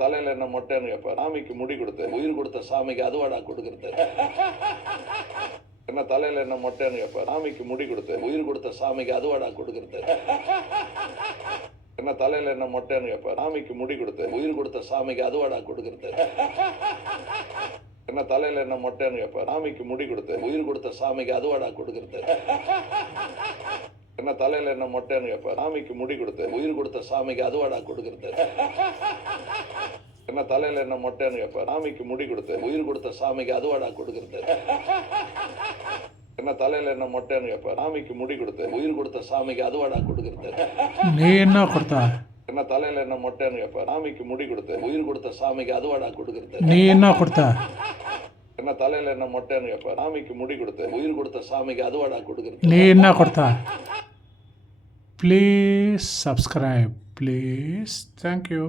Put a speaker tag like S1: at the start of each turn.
S1: தலையில என்ன மொட்டைன்னு கேட்பேன் சாமிக்கு முடி கொடுத்து உயிர் கொடுத்த சாமிக்கு அதுவாடா கொடுக்கறது. என்ன தலையில என்ன மொட்டைன்னு கேட்பேன் சாமிக்கு முடி கொடுத்து உயிர் கொடுத்த சாமிக்கு அதுவாடா கொடுக்கறது. என்ன தலையில என்ன மொட்டைன்னு கேட்பேன் சாமிக்கு முடி கொடுத்து உயிர் கொடுத்த சாமிக்கு அதுவாடா கொடுக்கறது. என்ன தலையில என்ன மொட்டைன்னு கேட்பேன் சாமிக்கு முடி கொடுத்து உயிர் கொடுத்த சாமிக்கு அதுவாடா கொடுக்கறது. என்ன தலையில என்ன மொட்டைன்னு கேட்ப சாமிக்கு முடி கொடுத்து உயிர் கொடுத்த சாமிக்கு அதுவாடா கொடுக்கறது. என்ன தலையில என்ன மொட்டைன்னு கேட்ப சாமிக்கு முடி கொடுத்து உயிர் கொடுத்த சாமிக்கு அதுவாடா கொடுக்கறது. என்ன தலையில என்ன மொட்டைன்னு கேட்ப சாமிக்கு முடி கொடுத்து உயிர் கொடுத்த சாமிக்கு அதுவாடா கொடுக்கறது.
S2: நீ என்ன கொடுத்தா?
S1: என்ன தலையில என்ன மொட்டைன்னு கேட்ப சாமிக்கு முடி கொடுத்து உயிர் கொடுத்த சாமிக்கு அதுவாடா கொடுக்கறது.
S2: நீ என்ன கொடுத்தா?
S1: என்ன தலையில என்ன மொட்டைன்னு கேட்ப சாமிக்கு முடி கொடுத்து உயிர் கொடுத்த சாமிக்கு அதுவாடா கொடுக்கறது.
S2: நீ என்ன கொடுத்தா? Please subscribe. Please. Thank you.